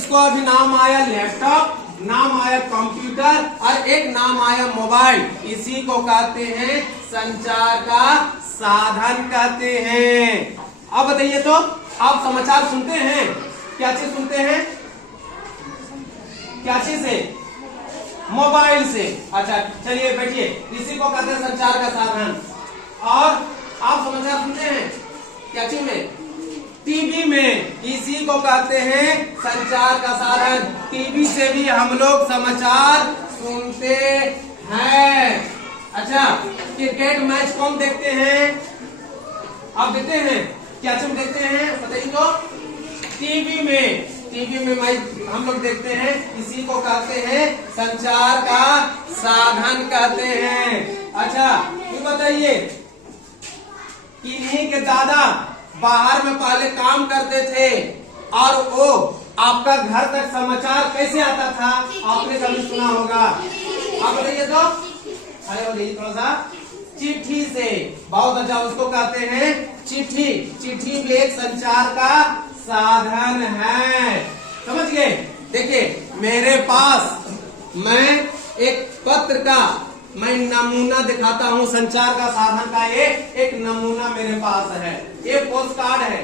इसको अभी नाम आया लैपटॉप, नाम आया कंप्यूटर और एक नाम आया मोबाइल। इसी को कहते हैं संचार का साधन कहते हैं। अब बताइए तो आप समाचार सुनते हैं, क्या चीज सुनते हैं, क्या चीज से? मोबाइल से। अच्छा चलिए बैठिए, इसी को कहते हैं संचार का साधन। और आप समाचार सुनते हैं क्या चीज में? टीवी में। इसी को कहते हैं संचार का साधन। टीवी से भी हम लोग समाचार सुनते हैं। अच्छा क्रिकेट मैच कौन देखते हैं? आप देखते हैं, क्या चीज देखते हैं बताइए तो? टीवी में। टीवी में मैच हम लोग देखते हैं, इसी को कहते हैं संचार का साधन कहते हैं। अच्छा ये बताइए, किन्हीं के दादा बाहर में पहले काम करते थे और वो आपका घर तक समाचार कैसे आता था? आपने कभी सुना होगा, आप बताइए तो। अरे हो जाइए थोड़ा सा। चिट्ठी से। बहुत अच्छा, उसको कहते हैं चिट्ठी। चिट्ठी भी एक संचार का साधन है, समझ गए? देखिए मेरे पास, मैं एक पत्र का मैं नमूना दिखाता हूं, संचार का साधन का एक नमूना मेरे पास है। ये पोस्ट कार्ड है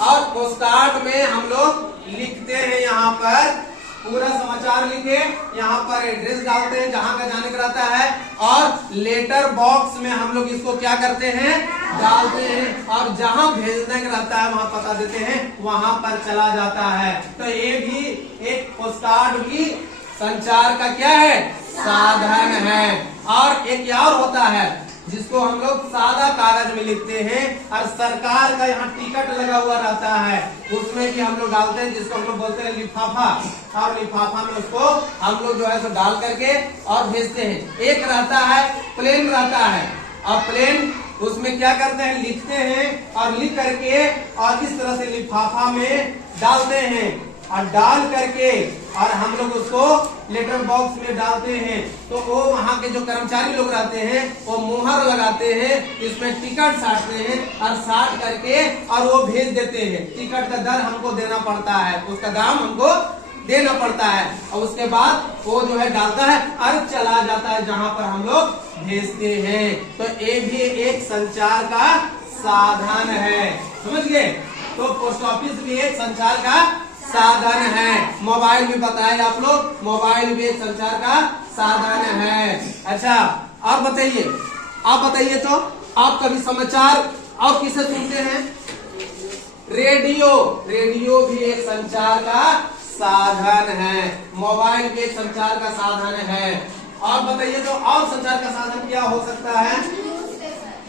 और पोस्ट कार्ड में हम लोग लिखते हैं, यहाँ पर पूरा समाचार लिखे, यहाँ पर एड्रेस डालते हैं जहां का जाने का रहता है, और लेटर बॉक्स में हम लोग इसको क्या करते हैं, डालते हैं, और जहां भेजने का रहता है वहां पता देते हैं, वहां पर चला जाता है। तो ये भी एक पोस्ट कार्ड भी संचार का क्या है, साधन है। और एक और होता है जिसको हम लोग सादा कागज में लिखते हैं, और सरकार का यहाँ टिकट लगा हुआ रहता है, उसमें भी हम लोग डालते हैं, जिसको हम लोग बोलते हैं लिफाफा। और लिफाफा में उसको हम लोग जो है सो डाल करके और भेजते हैं। एक रहता है प्लेन रहता है, और प्लेन उसमें क्या करते हैं, लिखते हैं, और लिख करके और इस तरह से लिफाफा में डालते हैं, और डाल करके और हम लोग उसको लेटर बॉक्स में डालते हैं। तो वो वहाँ के जो कर्मचारी लोग रहते हैं वो मुहर लगाते हैं, इसमें टिकट साटते हैं, और साट करके और वो भेज देते हैं। टिकट का दर हमको देना पड़ता है, उसका दाम हमको देना पड़ता है, और उसके बाद वो जो है डालता है और चला जाता है जहाँ पर हम लोग भेजते हैं। तो ये भी एक संचार का साधन है, समझ गए? तो पोस्ट ऑफिस भी एक संचार का साधन है। मोबाइल भी बताए आप लोग, मोबाइल भी एक संचार का साधन है। अच्छा और बताइए, आप बताइए तो, आप कभी समाचार आप किसे सुनते हैं? रेडियो। रेडियो भी एक संचार का साधन है। मोबाइल भी एक संचार का साधन है। और बताइए तो, और संचार का साधन क्या हो सकता है?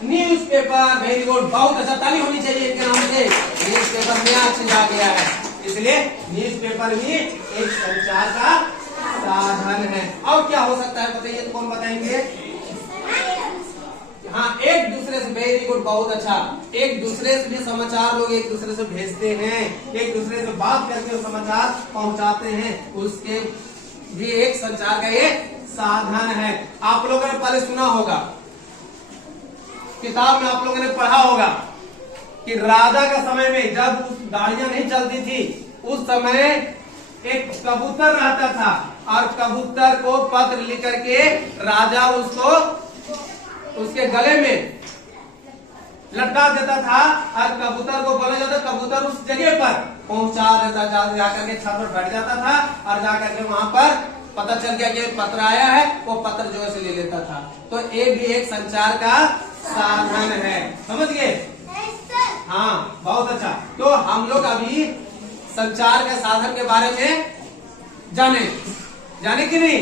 न्यूज़पेपर। वेरी गुड, बहुत अच्छा, ताली होनी चाहिए इनके नाम से। न्यूज़पेपर नया चीज आ गया है, इसलिए न्यूज़पेपर भी एक संचार का साधन है। और क्या हो सकता है बताइए तो, कौन बताएंगे? हाँ, एक दूसरे से। वेरी गुड, बहुत अच्छा। एक दूसरे से भी समाचार लोग एक दूसरे से भेजते हैं, एक दूसरे से बात करके समाचार पहुंचाते हैं, उसके भी एक संचार का ये साधन है। आप लोगों ने पहले सुना होगा, किताब में आप लोगों ने पढ़ा होगा कि राजा का समय में जब गाड़ियां नहीं चलती थी, उस समय एक कबूतर रहता था, और कबूतर को पत्र लिख करके राजा उसको उसके गले में लटका देता था, और कबूतर को बोला जाता, कबूतर उस जगह पर पहुंचा देता, जाकर के छत पर बैठ जाता था, और जाकर के वहां पर पता चल गया कि पत्र आया है, वो पत्र जो है ले लेता था। तो ये भी एक संचार का साधन है, समझ गए? हाँ, बहुत अच्छा। तो हम लोग अभी संचार के साधन के बारे में जाने कि नहीं?